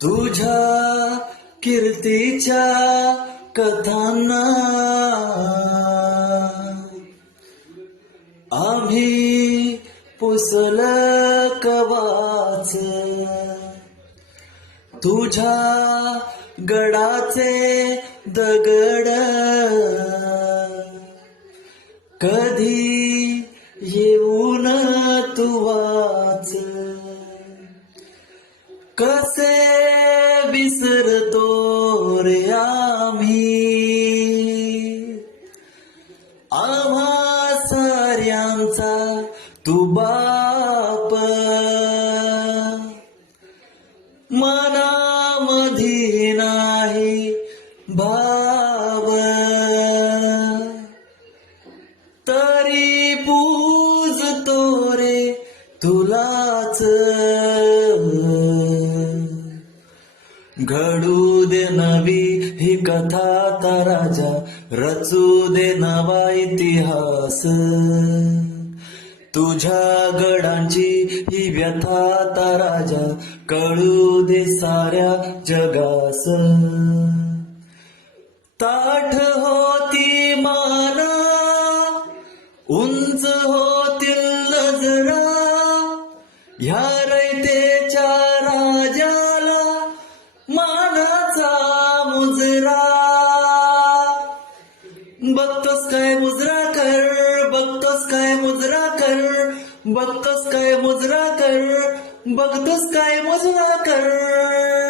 तुझ्या कीर्तीच्या कथांना आम्ही पुसल कवाच, तुझ्या गडाचे दगड कधी येऊन तू वाच. कसे विसरतो रे आम्ही आम्हा साऱ्यांचा तू बाप, मनामधी नाही भाव, तरी पूजतो रे तुलाच. घडू दे नवी ही कथा ता राजा, रचू दे नवा इतिहास. तुझ्या गडांची ही व्यथा ता राजा, कळू दे साऱ्या जगास. ताठ होती माना, उंच होतील नजरा, ह्या रयतेच्या राजाला मानाचा मुजरा. बघतोस काय मुजरा कर, बघतोस काय मुजरा कर, बघतोस काय मुजरा कर, बघतोस काय मुजरा कर.